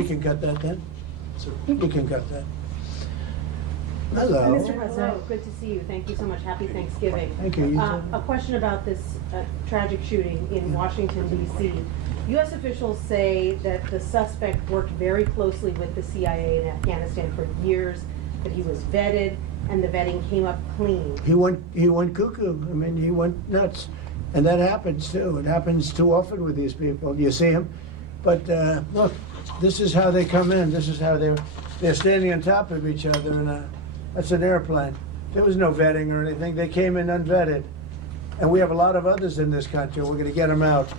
We can cut that then. We can cut that. Hello. Mr. President, good to see you. Thank you so much. Happy Thanksgiving. Thank you. You too. A question about this tragic shooting in Washington, D.C. U.S. officials say that the suspect worked very closely with the CIA in Afghanistan for years, that he was vetted, and the vetting came up clean. He went cuckoo. I mean, he went nuts. And that happens too. It happens too often with these people. You see them. But look, this is how they come in. This is how they're standing on top of each other in a, that's an airplane. There was no vetting or anything. They came in unvetted. And we have a lot of others in this country. We're going to get them out.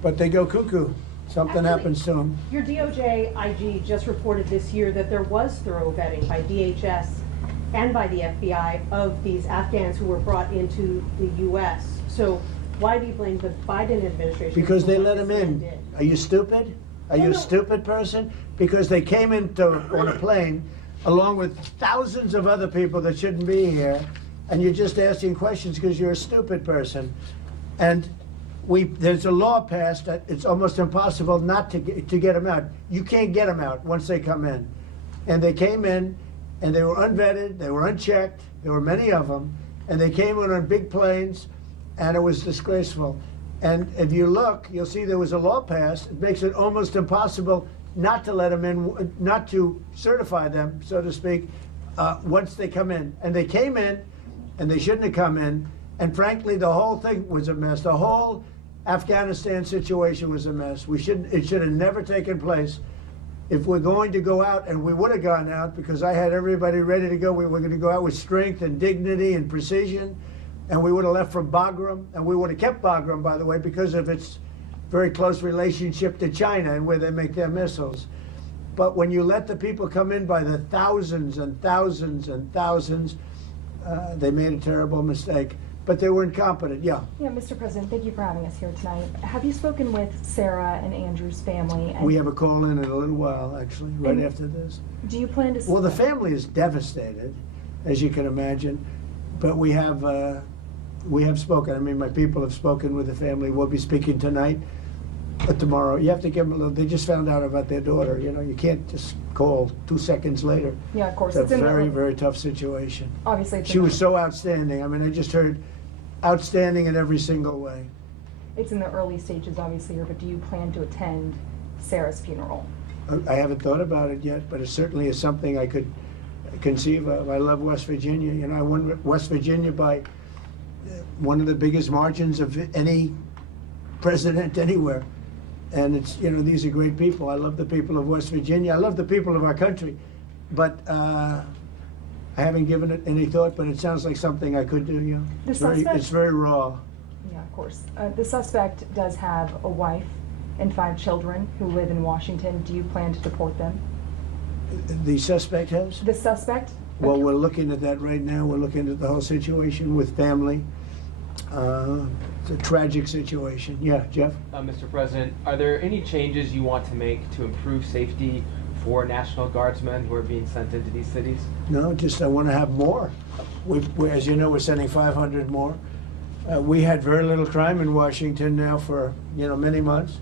But they go cuckoo. Something happens to them. Your DOJ IG just reported this year that there was thorough vetting by DHS and by the FBI of these Afghans who were brought into the U.S. So why do you blame the Biden administration? Because for they what let this them man in. did? Are you stupid? Are you a stupid person? Because they came on a plane along with thousands of other people that shouldn't be here, and you're just asking questions because you're a stupid person. And there's a law passed that it's almost impossible not to get them out. You can't get them out once they come in. And they came in, and they were unvetted, they were unchecked, there were many of them, and they came in on big planes, and it was disgraceful. And if you look, you'll see there was a law passed. It makes it almost impossible not to let them in, not to certify them, so to speak, once they come in. And they came in, and they shouldn't have come in. And frankly, the whole thing was a mess. The whole Afghanistan situation was a mess. It should have never taken place. If we're going to go out, and we would have gone out because I had everybody ready to go, we were going to go out with strength and dignity and precision, and we would have left from Bagram, and we would have kept Bagram, by the way, because of its very close relationship to China and where they make their missiles. But when you let the people come in by the thousands and thousands and thousands, they made a terrible mistake. But they were incompetent, yeah. Yeah, Mr. President, thank you for having us here tonight. Have you spoken with Sarah and Andrew's family? And We have a call in a little while, actually, right after this. do you plan to... Well, the family is devastated, as you can imagine, but we have spoken. I mean, my people have spoken with the family. We'll be speaking tonight, tomorrow. You have to give them a little. They just found out about their daughter. You know, you can't just call 2 seconds later. Yeah, of course. It's a in the very, early- very tough situation. Obviously, it's She in was the- so outstanding. I mean, I just heard outstanding in every single way. It's in the early stages, obviously, here, but do you plan to attend Sarah's funeral? I haven't thought about it yet, but it certainly is something I could conceive of. I love West Virginia. You know, I won West Virginia by one of the biggest margins of any president anywhere. And it's, you know, these are great people. I love the people of West Virginia. I love the people of our country. But I haven't given it any thought, but it sounds like something I could do, you know. It's very raw. Yeah, of course. The suspect does have a wife and 5 children who live in Washington. Do you plan to deport them? The suspect has? The suspect? Well, we're looking at that right now. We're looking at the whole situation with family. It's a tragic situation. Yeah, Jeff? Mr. President, are there any changes you want to make to improve safety for National Guardsmen who are being sent into these cities? No, just I want to have more. As you know, we're sending 500 more. We had very little crime in Washington now for, you know, many months.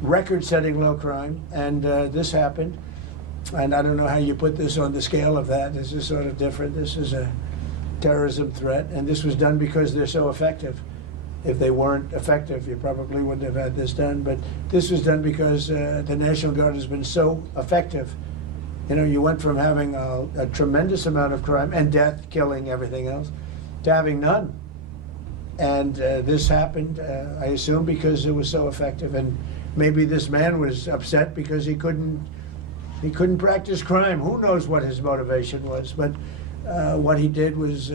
Record-setting low crime, and this happened. And I don't know how you put this on the scale of that. This is sort of different. This is a terrorism threat, and this was done because they're so effective. If they weren't effective, you probably wouldn't have had this done. But this was done because the National Guard has been so effective. You know, you went from having a tremendous amount of crime and death, killing, everything else, to having none. And this happened, I assume, because it was so effective. And maybe this man was upset because he couldn't practice crime. Who knows what his motivation was? But what he did was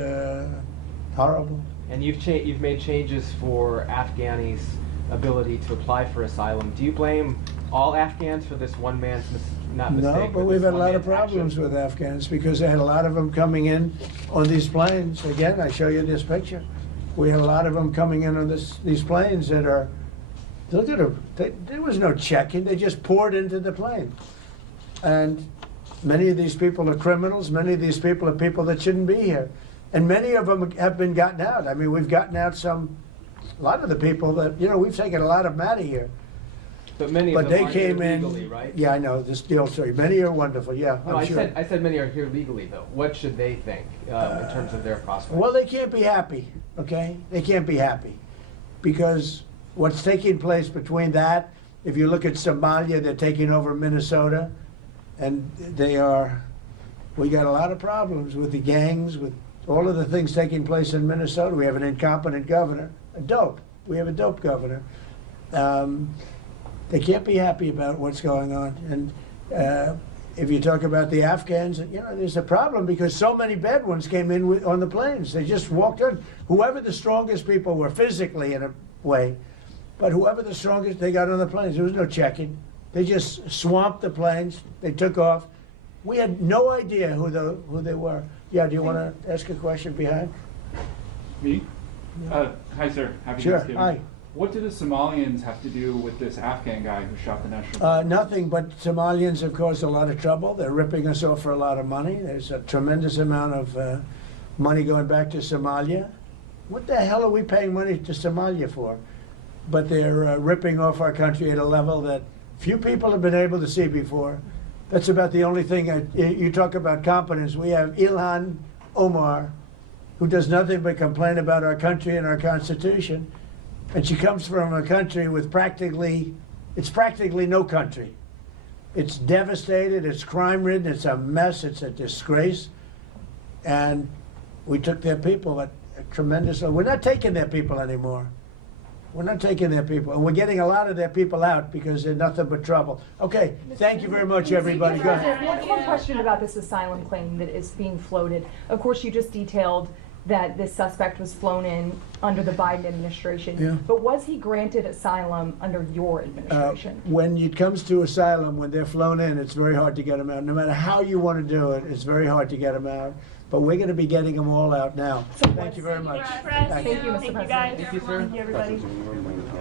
horrible. And you've made changes for Afghanis' ability to apply for asylum. Do you blame all Afghans for this one man's mistake? No, but we've had a lot of problems with Afghans because they had a lot of them coming in on these planes. Again, I show you this picture. We had a lot of them coming in on these planes that are, look at them. There was no checking. They just poured into the plane. And many of these people are criminals. Many of these people are people that shouldn't be here. And many of them have been gotten out. I mean, we've gotten out a lot of the people that, you know, we've taken a lot of them out of here. But many of But them they aren't here came in. legally, right? Yeah, I know, this deal, sorry, many are wonderful, yeah, No, I'm sure. I said many are here legally, though. What should they think in terms of their prospects? Well, they can't be happy, okay? They can't be happy. Because what's taking place between that, if you look at Somalia, they're taking over Minnesota, and we got a lot of problems with the gangs, with all of the things taking place in Minnesota. We have an incompetent governor, we have a dope governor. They can't be happy about what's going on. And if you talk about the Afghans, there's a problem because so many bad ones came in on the planes. They just walked in. Whoever the strongest people were physically in a way, but whoever the strongest, they got on the planes. There was no checking. They just swamped the planes. They took off. We had no idea who they were. Yeah, do you want to ask a question behind? Me? Hi, sir. Happy Sure, Thanksgiving. hi. What do the Somalians have to do with this Afghan guy who shot the national? Nothing, but Somalians have caused a lot of trouble. They're ripping us off for a lot of money. There's a tremendous amount of money going back to Somalia. What the hell are we paying money to Somalia for? But they're ripping off our country at a level that few people have been able to see before. That's about the only thing. You talk about competence. We have Ilhan Omar, who does nothing but complain about our country and our Constitution. And she comes from a country with practically no country. It's devastated, it's crime-ridden, it's a mess, it's a disgrace. And we took their people at a tremendous, we're not taking their people anymore. We're not taking their people, and we're getting a lot of their people out because they're nothing but trouble. Okay, thank you very much, everybody. Go ahead. One question about this asylum claim that is being floated. Of course, you just detailed that this suspect was flown in under the Biden administration. Yeah. But was he granted asylum under your administration? When it comes to asylum, when they're flown in, it's very hard to get them out. No matter how you want to do it, it's very hard to get them out. But we're going to be getting them all out now. Thank you very much. Thank you, Mr. Thank you, President. guys. Thank you, sir. Thank you, everybody.